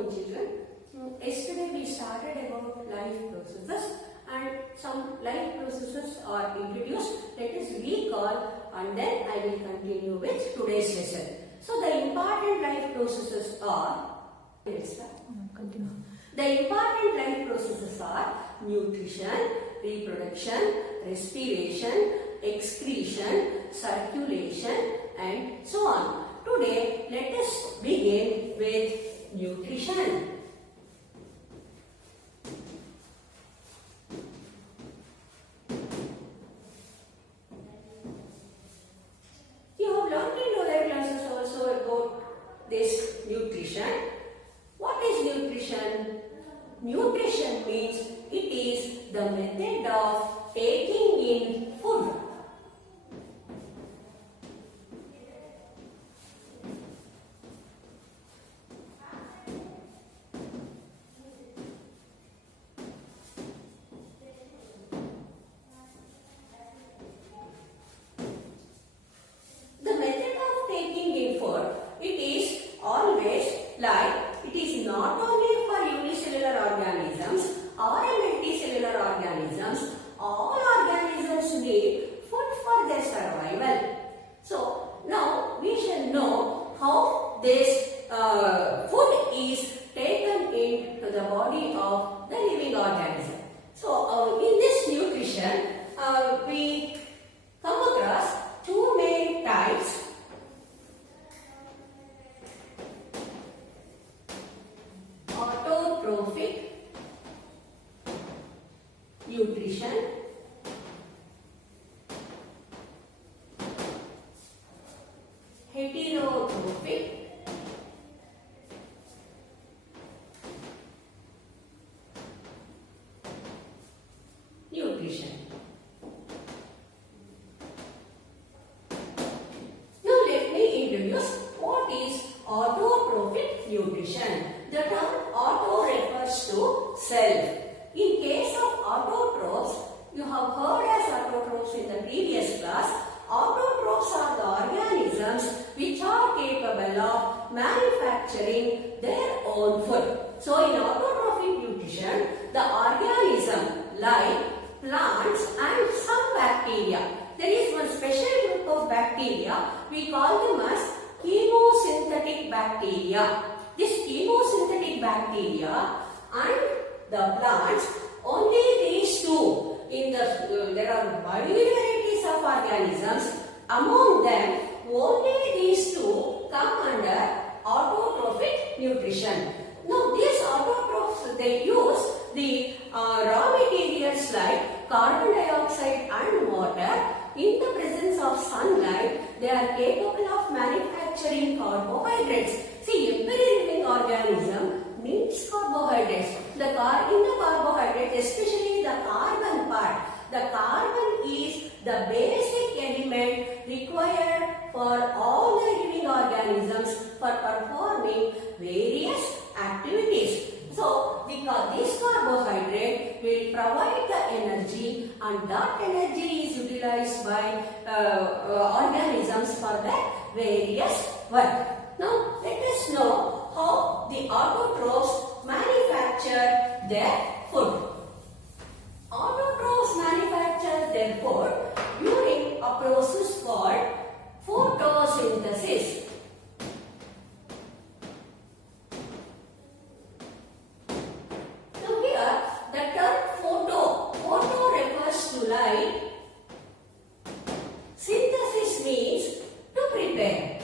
morning, children. Yesterday we started about life processes and some life processes are introduced. Let us recall and then I will continue with today's lesson. So the important life processes are, let's start. Continue. The important life processes are nutrition, reproduction, respiration, excretion, circulation and so on. Today let us begin with nutrition. You have learned in lower classes also about this nutrition. What is nutrition? Nutrition means it is the method of taking in food. The method of taking in food, it is always like it is not only for unicellular organisms or multicellular organisms. All organisms need food for their survival. So now we shall know how this food is taken into the body of the living organism. So in this nutrition, we come across two main types. Autotrophic nutrition heterotrophic nutrition. Now let me introduce what is autotrophic nutrition. The term auto refers to self. In case of autotrophs, you have heard as autotrophs in the previous class. Autotrophs are the organisms which are capable of manufacturing their own food. So in autotrophic nutrition, the organism like plants and some bacteria. There is one special group of bacteria, we call them as chemosynthetic bacteria. This chemosynthetic bacteria and the plants, only these two, there are wide varieties of organisms. Among them, only these two come under autotrophic nutrition. Now these autotrophs, they use the raw materials like carbon dioxide and water. In the presence of sunlight, they are capable of manufacturing carbohydrates. See, every living organism needs carbohydrates. In the carbohydrates, especially the carbon part, the carbon is the basic element required for all the living organisms for performing various activities. So, because this carbohydrate will provide the energy and that energy is utilized by organisms for their various work. Now, let us know how the autotrophs manufacture their food. Autotrophs manufacture their food during a process called photosynthesis. Now here, the term photo refers to light. Synthesis means to prepare.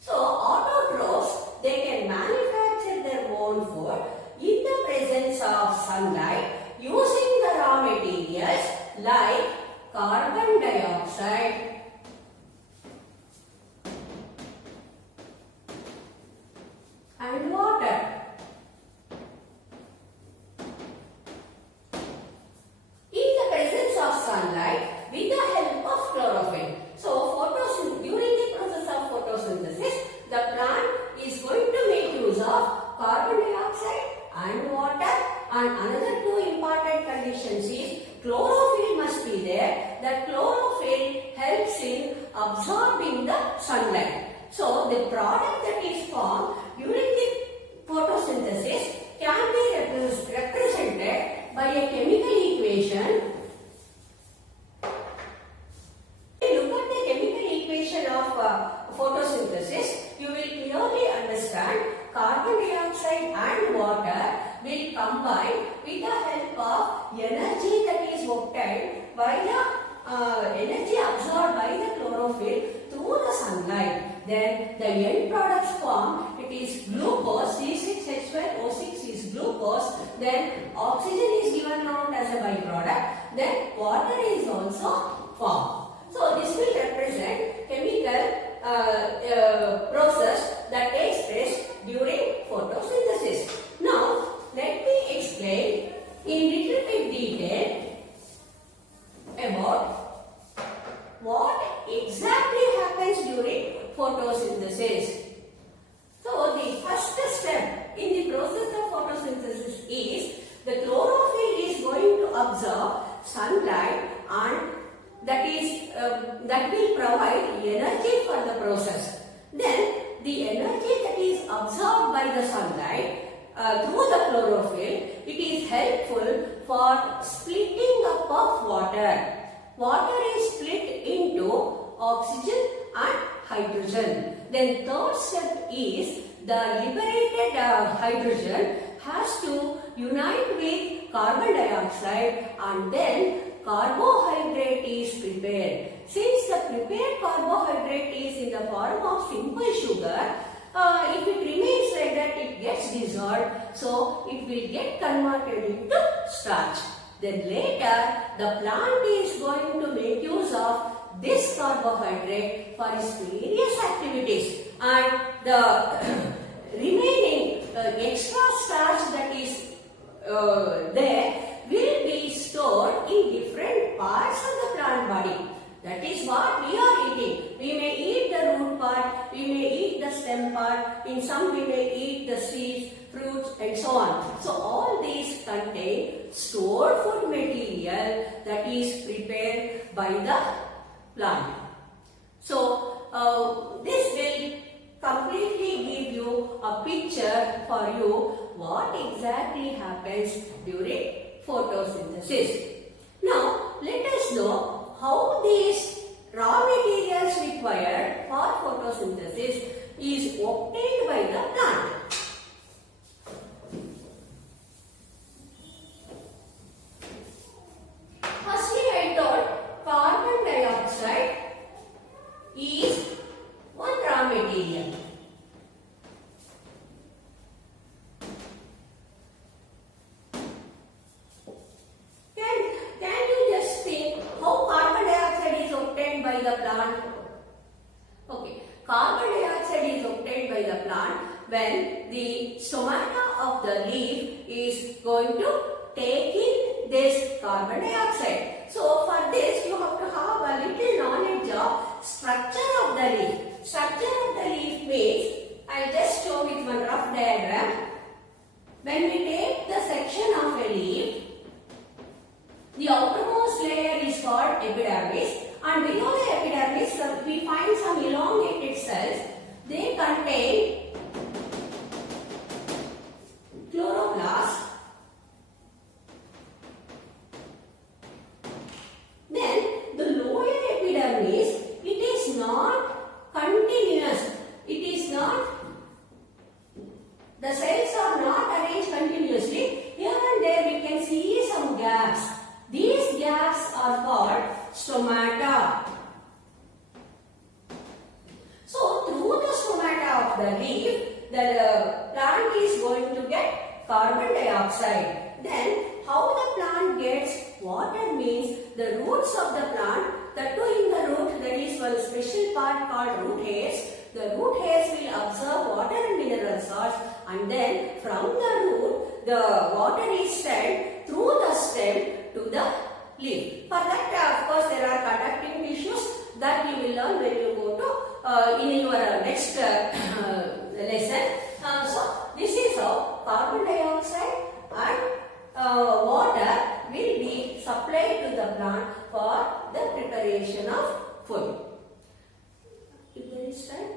So, autotrophs, they can manufacture their own food in the presence of sunlight using the raw materials like carbon dioxide, and water. In the presence of sunlight with the help of chlorophyll. So, during the process of photosynthesis, the plant is going to make use of carbon dioxide and water, and another two important conditions is chlorophyll must be there. The chlorophyll helps in absorbing the sunlight. So the product that is formed during the photosynthesis can be represented by a chemical equation. Look at the chemical equation of photosynthesis. You will clearly understand carbon dioxide and water will combine with the help of energy that is obtained by the energy absorbed by the chlorophyll through the sunlight. Then the end products form, it is glucose, C6H12O6 is glucose, then oxygen is given out as a byproduct, then water is also formed. So this will represent chemical process that takes place during photosynthesis. Now let me explain in little bit detail about what exactly happens during photosynthesis. So the first step in the process of photosynthesis is the chlorophyll is going to absorb sunlight and that will provide energy for the process. Then the energy that is absorbed by the sunlight through the chlorophyll, it is helpful for splitting up of water. Water is split into oxygen and hydrogen. Then third step is the liberated hydrogen has to unite with carbon dioxide and then carbohydrate is prepared. Since the prepared carbohydrate is in the form of simple sugar, if it remains like that, it gets dissolved, so it will get converted into starch. Then later, the plant is going to make use of this carbohydrate for its various activities, and the remaining extra starch that is there will be stored in different parts of the plant body. That is what we are eating. We may eat the root part, we may eat the stem part, in some we may eat the seeds, fruits and so on. So all these contain stored food material that is prepared by the plant. So this will completely give you a picture for you what exactly happens during photosynthesis. Now let us know how these raw materials required for photosynthesis is obtained by the plant. Firstly, I told carbon dioxide is one raw material. Can you just think how carbon dioxide is obtained by the plant? Okay, carbon dioxide is obtained by the plant when the stomata of the leaf is going to take in this carbon dioxide. So for this you have to have a little knowledge of structure of the leaf. Structure of the leaf means, I will just show with one rough diagram. When we take the section of a leaf, the outermost layer is called epidermis, and below the epidermis we find some elongated cells. They contain chloroplast. Then the lower epidermis, it is not continuous. It is not, the cells are not arranged continuously. Here and there we can see some gaps. These gaps are called stomata. So through the stomata of the leaf, the plant is going to get carbon dioxide. Then how the plant gets water means the roots of the plant, that too in the root, there is one special part called root hairs. The root hairs will absorb water and mineral salts, and then from the root the water is sent through the stem to the leaf. For that, of course, there are conducting tissues that you will learn when you go to in your next lesson. So this is how carbon dioxide and water will be supplied to the plant for the preparation of food. If there is understand?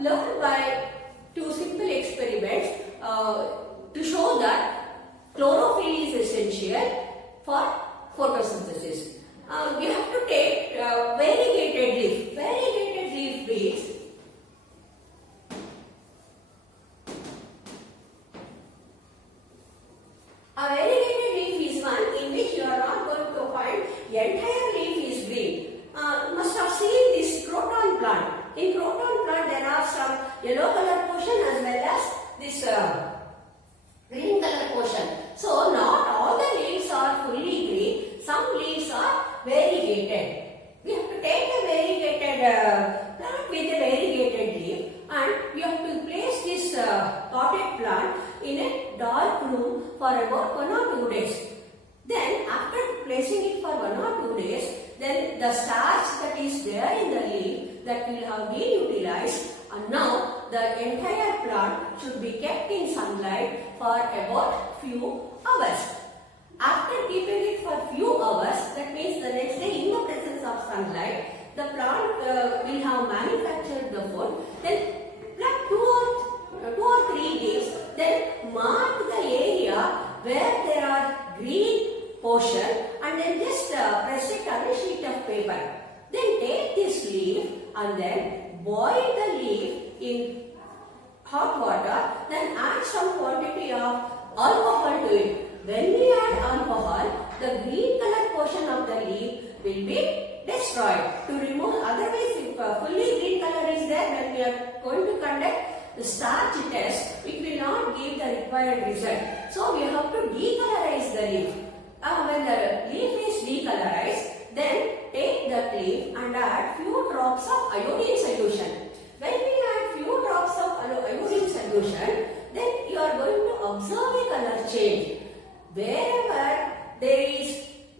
Learn by two simple experiments to show that chlorophyll is essential for photosynthesis. We have to take variegated leaf. Variegated leaf means a variegated leaf is one in which you are not going to find the entire leaf is green. You must have seen this croton plant. In croton plant there are some yellow color portion as well as this green color portion. So not all the leaves are fully green. Some leaves are variegated. We have to take a variegated plant with a variegated leaf and we have to place this potted plant in a dark room for about 1 or 2 days. Then after placing it for 1 or 2 days, then the starch that is there in the leaf that will have been utilized, and now the entire plant should be kept in sunlight for about few hours. After keeping it for few hours, that means the next day in the presence of sunlight, the plant will have manufactured the food. Then like 2 or 3 days, then mark the area where there are green portion and then just press it on a sheet of paper. Then take this leaf and then boil the leaf in hot water, then add some quantity of alcohol to it. When we add alcohol, the green color portion of the leaf will be destroyed. To remove, otherwise if fully green color is there, when we are going to conduct the starch test, it will not give the required result. So we have to decolorize the leaf. When the leaf is decolorized, then take the leaf and add few drops of iodine solution. When we add few drops of iodine solution, then you are going to observe a color change.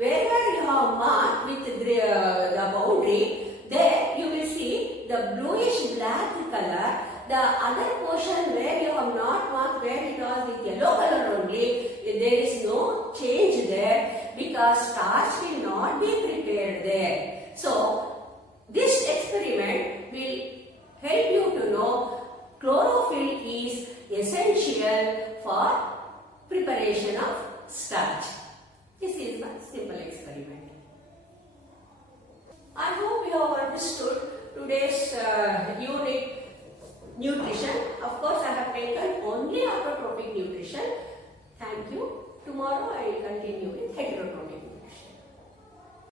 Wherever you have marked with the boundary, there you will see the bluish black color. The other portion where you have not marked, where it was with yellow color only, there is no change there because starch will not be prepared there. So, this experiment will help you to know chlorophyll is essential for preparation of starch. This is one simple experiment. I hope you have understood today's unit nutrition. Of course, I have taken only autotrophic nutrition. Thank you. Tomorrow I will continue with heterotrophic.